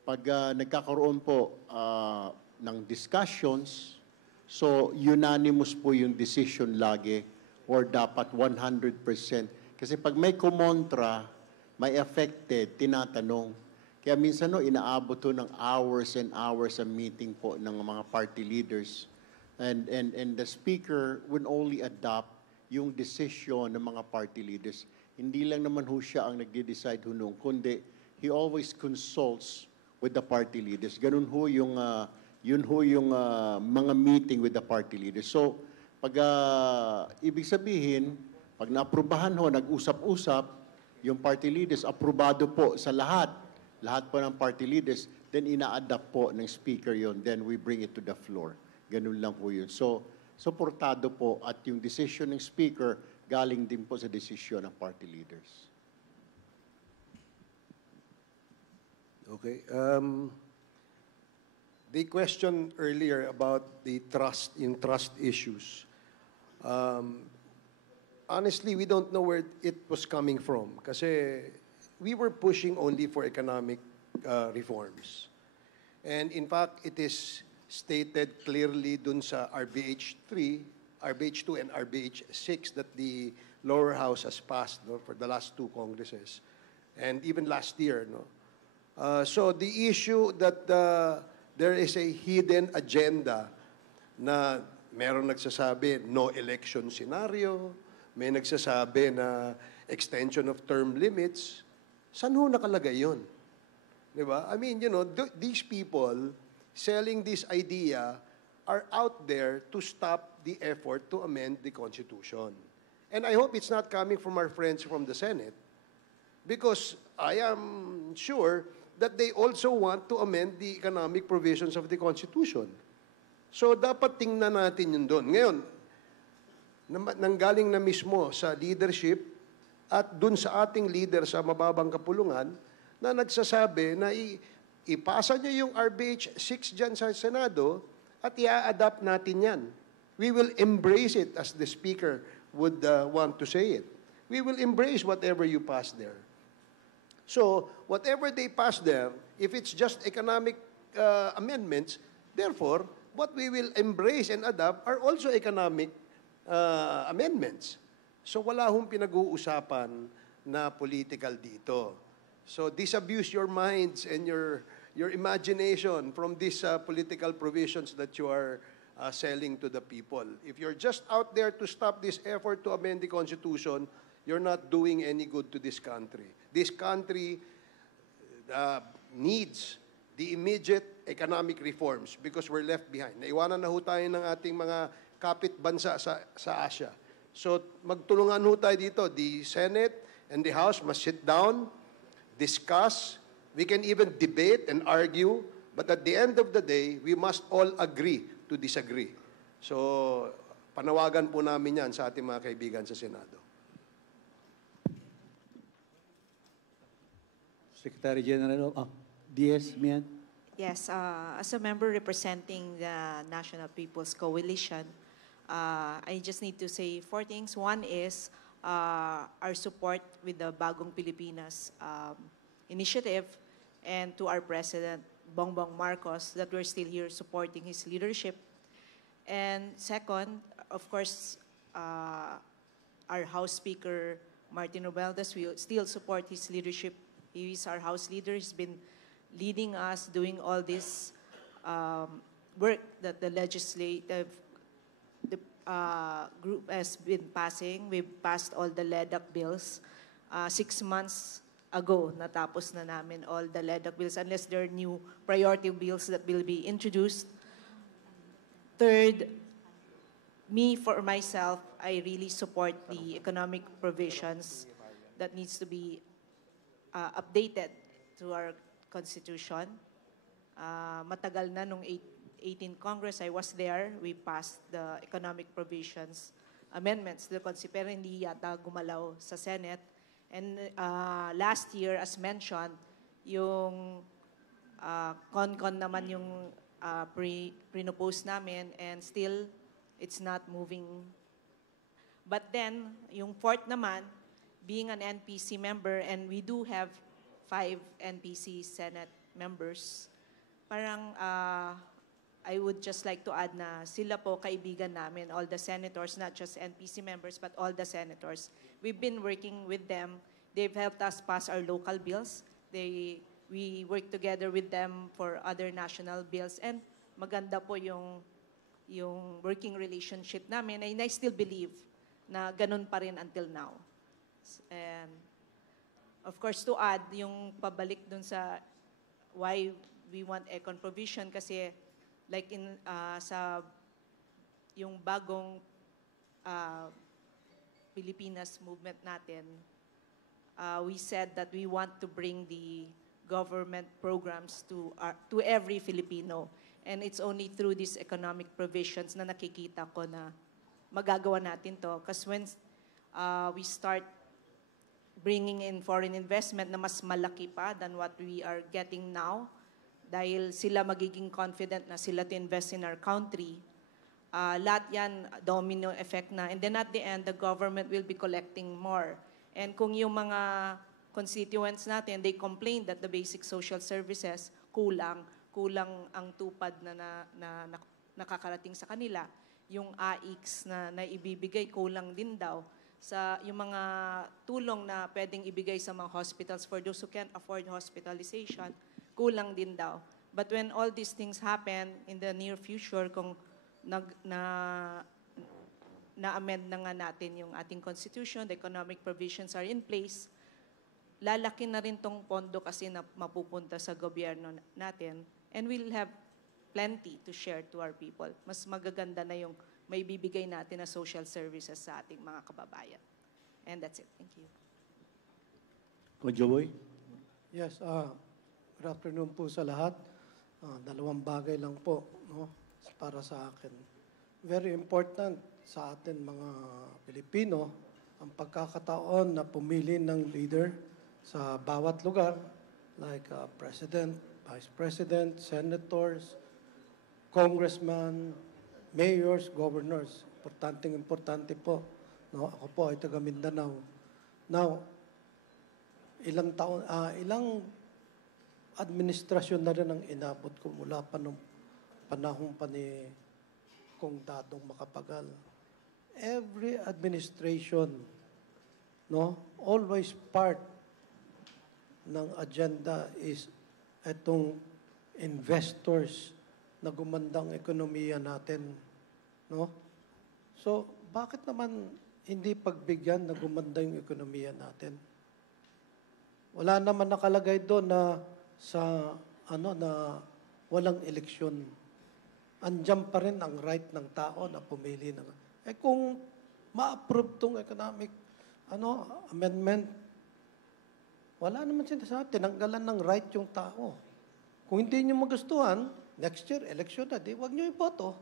Pag nagkakaroon po ng discussions, so unanimous po yung decision lagi or dapat 100%. Kasi pag may kumontra, may affected, tinatanong. Kaya minsan inaabot to ng hours and hours ang meeting po ng mga party leaders. And the Speaker would only adopt yung decision ng mga party leaders. Hindi lang naman ho siya ang nagde-decide hunong, kundi he always consults with the party leaders. Ganun ho yung mga meeting with the party leaders. So, pag ibig sabihin, pag naaprubahan ho, nag-usap-usap, yung party leaders, aprobado po sa lahat po ng party leaders, then ina-adapt po ng Speaker yon, then we bring it to the floor. Ganun lang po yun. So, suportado po at yung decision ng Speaker galing din po sa decision ng party leaders. Okay. The question earlier about the trust issues. Honestly, we don't know where it was coming from. Kasi we were pushing only for economic reforms. And in fact, it is stated clearly dun sa RBH 3, RBH 2 and RBH 6 that the lower house has passed for the last two Congresses. And even last year. So the issue that there is a hidden agenda na merong nagsasabi no election scenario, may nagsasabi na extension of term limits. Saan ho nakalagay yun? Diba? I mean, these people selling this idea are out there to stop the effort to amend the Constitution. And I hope it's not coming from our friends from the Senate, because I am sure that they also want to amend the economic provisions of the Constitution. So dapat tingnan natin yun doon. Ngayon, nanggaling na mismo sa leadership at dun sa ating leader sa mababang kapulungan na nagsasabi na ipasa niyo yung RBH 6 dyan sa Senado at i-adapt natin yan. We will embrace it, as the Speaker would want to say it. We will embrace whatever you pass there. So, whatever they pass there, if it's just economic amendments, therefore, what we will embrace and adopt are also economic amendments. So wala hong pinag-uusapan na political dito. So disabuse your minds and your imagination from these political provisions that you are selling to the people. If you're just out there to stop this effort to amend the Constitution, you're not doing any good to this country. This country needs the immediate economic reforms because we're left behind. Naiwanan na ho tayo ng ating mga kapit bansa sa Asia. So magtulungan ho tayo dito. The Senate and the House must sit down, discuss. We can even debate and argue, but at the end of the day, we must all agree to disagree. So panawagan po namin yan sa ating mga kaibigan sa Senado. Secretary General Diaz, Mian. Yes, as a member representing the National People's Coalition, I just need to say four things. One is our support with the Bagong Pilipinas initiative, and to our President, Bongbong Marcos, that we're still here supporting his leadership. And second, of course, our House Speaker, Martin Romualdez, will still support his leadership. He is our House leader. He's been leading us, doing all this work that the legislative group has been passing. We've passed all the LEDAC bills. 6 months ago. Natapos na namin all the LEDAC bills unless there are new priority bills that will be introduced. Third, me, for myself, I really support the economic provisions that needs to be updated to our Constitution. Matagal na nung 18th Congress, I was there. We passed the economic provisions amendments to the Constitution, pero hindi yata gumalaw sa Senate. And last year, as mentioned, yung CONCON naman yung pre-propose namin, and still, it's not moving. But then, yung fourth naman, being an NPC member, and we do have 5 NPC Senate members, parang I would just like to add na sila po kaibigan namin, all the senators, not just NPC members, but all the senators. We've been working with them. They've helped us pass our local bills. We work together with them for other national bills, and maganda po yung working relationship namin, and I still believe na ganun pa rin until now. And of course, to add, yung pabalik dun sa why we want econ provision, kasi like sa yung bagong Pilipinas movement natin, we said that we want to bring the government programs to every Filipino. And it's only through these economic provisions na nakikita ko na magagawa natin to. Because when we start bringing in foreign investment na mas malaki pa than what we are getting now, dahil sila magiging confident na sila to invest in our country, lahat yan, domino effect na. And then at the end, the government will be collecting more. And kung yung mga constituents natin, they complain that the basic social services kulang ang tupad na nakakarating sa kanila. Yung AICs na ibibigay, kulang din daw. Sa yung mga tulong na pwedeng ibigay sa mga hospitals for those who can't afford hospitalization, kulang din daw. But when all these things happen in the near future, kung na-amend na nga natin yung ating constitution, the economic provisions are in place, lalaki na rin tong pondo kasi na mapupunta sa gobyerno natin, and we'll have plenty to share to our people. Mas magaganda na yung may bibigay natin na social services sa ating mga kababayan. And that's it. Thank you. Joey? Yes, good afternoon po sa lahat. Dalawang bagay lang po, no, para sa akin. Very important sa atin mga Pilipino ang pagkakataon na pumili ng leader sa bawat lugar, like President, Vice President, Senators, Congressman, Mayors, Governors. Importante po. No, ako po ay taga Mindanao. Now, ilang administrasyon na rin ang inabot ko mula pa nung panahon pa ni Kong Dadong Macapagal. Every administration, no, always part ng agenda is itong investors na gumandang ekonomiya natin, no? So, bakit naman hindi pagbigyan na gumanda yung ekonomiya natin? Wala naman nakalagay doon na na walang eleksyon. Andiyan pa rin ang right ng tao na pumili ng. Kung ma-approve tong economic amendment, wala naman sinasabi, tinanggalan ng right yung tao. Kung hindi nyo magustuhan, next year, election na, di wag nyo iboto.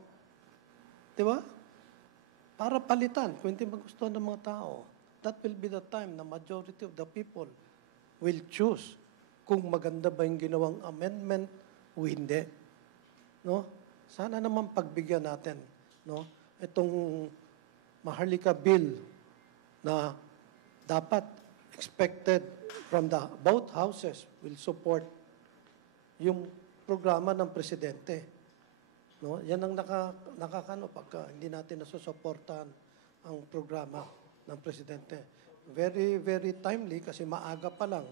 Di ba? Para palitan, kung hindi magustuhan ng mga tao, that will be the time na majority of the people will choose kung maganda ba yung ginawang amendment o hindi. No? Sana naman pagbigyan natin, no? Itong Maharlika Bill na dapat expected from both houses will support yung programa ng presidente. No? Yan ang nakakano pagka hindi natin nasusuportahan ang programa ng presidente. Very, very timely kasi maaga pa lang.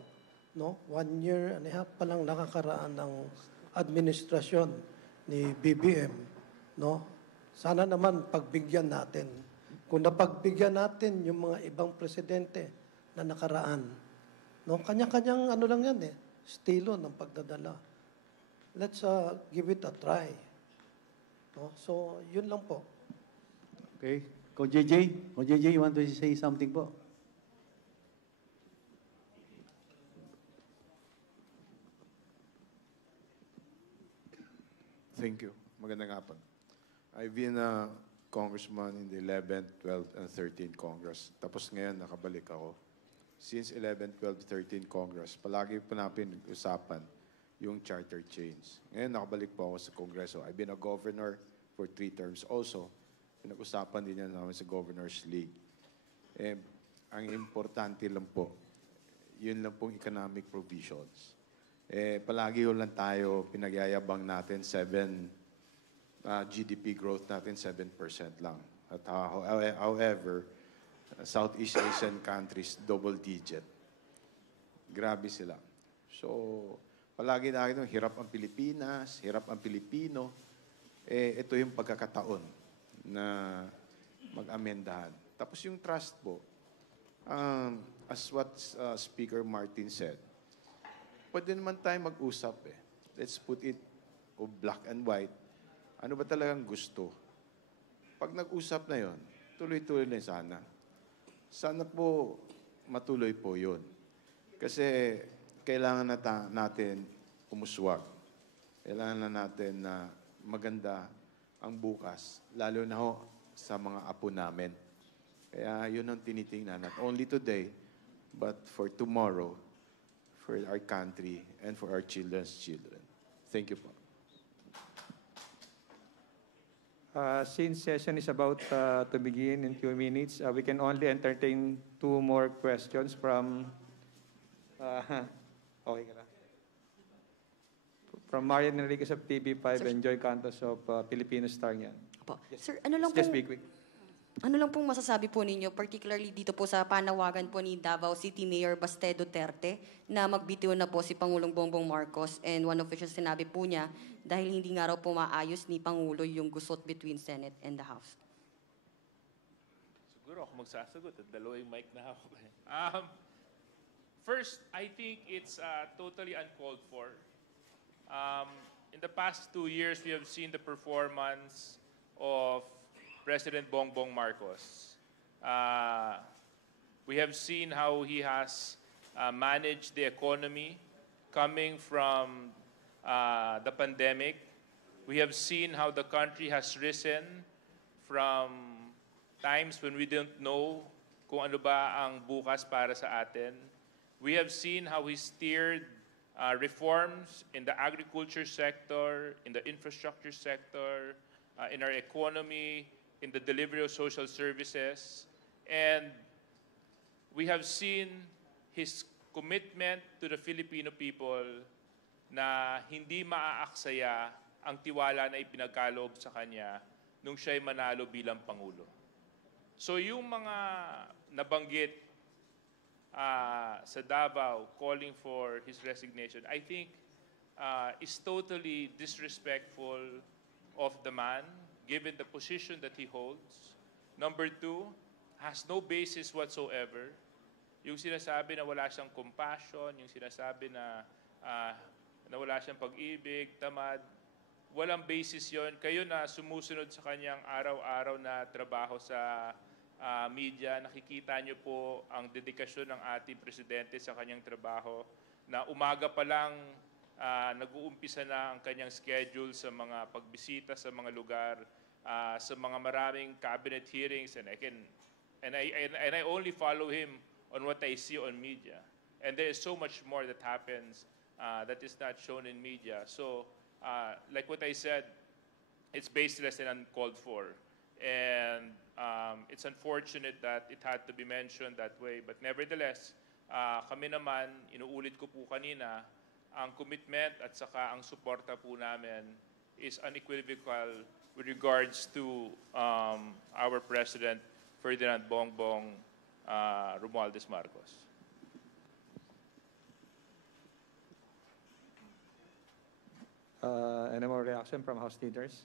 No? 1 year and a half pa lang nakakaraan ng administrasyon ni BBM. No? Sana naman pagbigyan natin. Kung napagbigyan natin yung mga ibang presidente na nakaraan, No, kanya-kanyang ano lang yan estilo ng pagdadala. Let's give it a try. No? So, yun lang po. Okay. Ko JJ, you want to say something po? Thank you. Magandang hapon. I've been a congressman in the 11th, 12th, and 13th Congress. Tapos ngayon, nakabalik ako. Since 11th, 12th, 13th Congress, palagi po natin usapan yung charter change. Ngayon, nakabalik po ako sa Kongreso. I've been a governor for 3 terms also. Pinag-usapan din yan namin sa Governor's League. Ang importante lang po, yun lang pong economic provisions. Palagi yun lang tayo, pinagyayabang natin, GDP growth natin 7% lang. At however, Southeast Asian countries, double digit. Grabe sila. So, palagi nakita hirap ang Pilipinas, hirap ang Pilipino. Ito yung pagkakataon na mag-amendahan. Tapos yung trust po, as what Speaker Martin said, pwede naman tayo mag-usap Let's put it black and white. Ano ba talagang gusto? Pag nag-usap na yon, tuloy-tuloy na sana. Sana po matuloy po yon. Kasi kailangan natin umuswag. Kailangan na natin na maganda ang bukas, lalo na sa mga apo namin. Kaya yun ang tinitingnan. Not only today, but for tomorrow, for our country, and for our children's children. Thank you po. Since session is about to begin in 2 minutes, we can only entertain 2 more questions from from Marian Enriquez of TV5 and Joy Cantos of Filipino Star yan. Yes. Sir, ano lang Just pong, be quick. ano lang pong masasabi po ninyo, particularly dito po sa panawagan po ni Davao City Mayor Baste Duterte na magbitiw na po si Pangulong Bongbong Marcos, and one official sinabi po niya dahil hindi nga raw po maayos ni Pangulo yung gusot between Senate and the House. Siguro ako magsasagot at dalawang mic na hawak. First, I think it's totally uncalled for. In the past 2 years, we have seen the performance of President Bongbong Marcos. We have seen how he has managed the economy coming from the pandemic. We have seen how the country has risen from times when we didn't know kung ano ba ang bukas para sa atin. We have seen how he steered reforms in the agriculture sector, in the infrastructure sector, in our economy, in the delivery of social services. And we have seen his commitment to the Filipino people na hindi maaaksaya ang tiwala na ipinagkaloob sa kanya nung siya'y manalo bilang Pangulo. So yung mga nabanggit sa Davao calling for his resignation, I think is totally disrespectful of the man, given the position that he holds. Number 2, has no basis whatsoever. Yung sinasabi na wala siyang compassion, yung sinasabi na wala siyang pag-ibig, tamad, walang basis yon. Kayo na sumusunod sa kanyang araw-araw na trabaho sa media, nakikita niyo po ang dedikasyon ng ating presidente sa kanyang trabaho, na umaga pa lang nag-uumpisa na ang kanyang schedule sa mga pagbisita sa mga lugar, sa mga maraming cabinet hearings, and I only follow him on what I see on media. And there is so much more that happens that is not shown in media. So, like what I said, it's baseless and uncalled for. And it's unfortunate that it had to be mentioned that way. But nevertheless, kami naman, inuulit ko po kanina, ang commitment at saka ang suporta po namin is unequivocal with regards to our President, Ferdinand Bongbong Romualdez Marcos. Any more reaction from House leaders?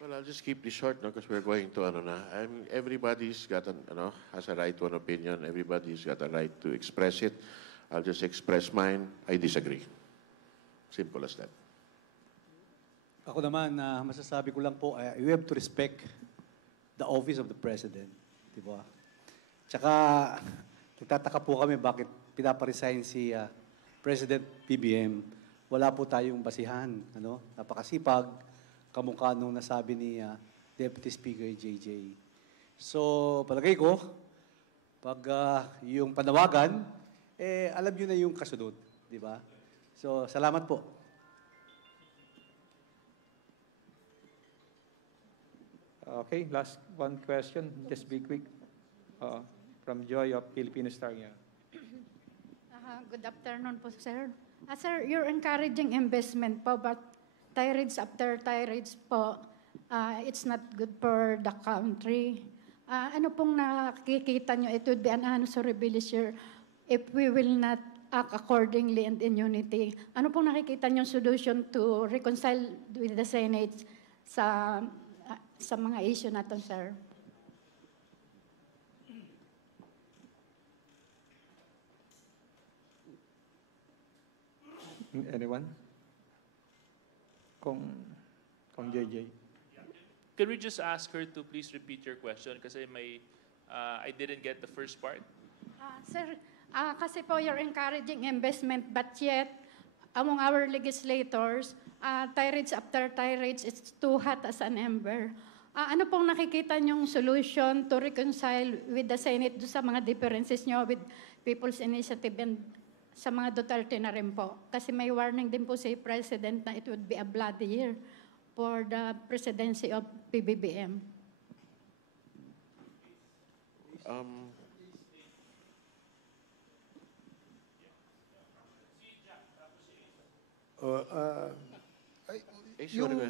Well, I'll just keep this short, no, because we're going to everybody's got has a right to an opinion. Everybody's got a right to express it. I'll just express mine. I disagree. Simple as that. Ako naman, masasabi ko lang po, we have to respect the office of the President. Di ba? Tsaka, nagtataka po kami bakit pinaparesign si President PBM. Wala po tayong basihan. Napakasipag, kamukha nung nasabi ni Deputy Speaker JJ. So, palagay ko, pag yung panawagan, alam nyo na yung kasunod. Di ba? So, salamat po. Okay, last one question. Just be quick. From Joy of Filipino Star. Yeah. Good afternoon po, sir. Sir, you're encouraging investment po, but tirades after tirades po, it's not good for the country. Ano pong nakikita nyo, it would be an unsurable year if we will not act accordingly and in unity. Ano pong nakikita nyo solution to reconcile with the Senate sa mga issue na to, sir? Anyone? Kung JJ. Can we just ask her to please repeat your question? Kasi I didn't get the first part. Sir, kasi po you're encouraging investment, but yet, among our legislators, tirades after tirades, it's too hot as an ember. Ano pong nakikita niyong solution to reconcile with the Senate do sa mga differences niyo with People's Initiative and sa mga Duterte na rin po? Kasi may warning din po si President na it would be a bloody year for the presidency of PBBM.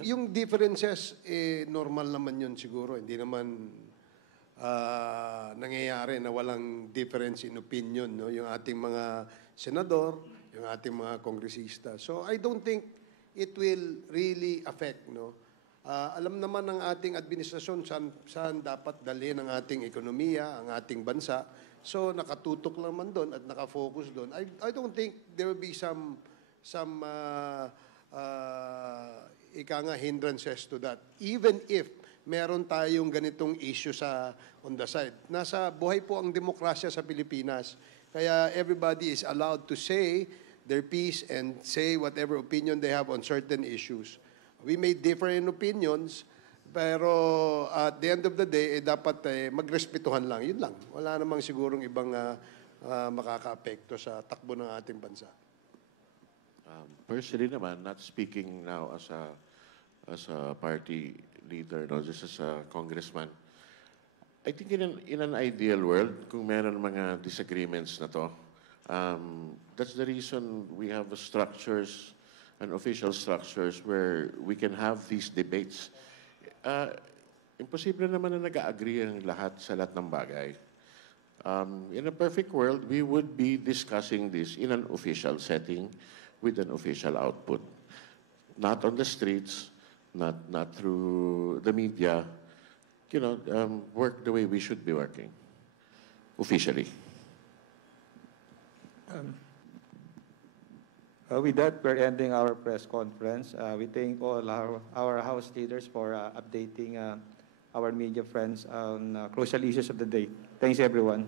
Yung differences, normal naman yun siguro. Hindi naman nangyayari na walang difference in opinion, no? Yung ating mga senador, yung ating mga kongresista. So I don't think it will really affect, no? Alam naman ng ating administrasyon saan dapat dalhin ang ating ekonomiya, ang ating bansa. So nakatutok naman doon at nakafocus doon. I don't think there will be some hindrances to that. Even if meron tayong ganitong issue on the side. Nasa buhay po ang demokrasya sa Pilipinas. Kaya everybody is allowed to say their piece and say whatever opinion they have on certain issues. We may differ in opinions, pero at the end of the day, dapat magrespetuhan lang. Yun lang. Wala namang sigurong ibang makaka-apekto sa takbo ng ating bansa. Personally naman, not speaking now as a party leader, no, just as a congressman, I think in an ideal world, kung meron mga disagreements na to, that's the reason we have structures and official structures where we can have these debates. Imposible naman na nag-agree ang lahat sa lahat ng bagay. In a perfect world, we would be discussing this in an official setting with an official output. Not on the streets, not through the media, work the way we should be working, officially. With that, we're ending our press conference. We thank all our House leaders for updating our media friends on crucial issues of the day. Thanks, everyone.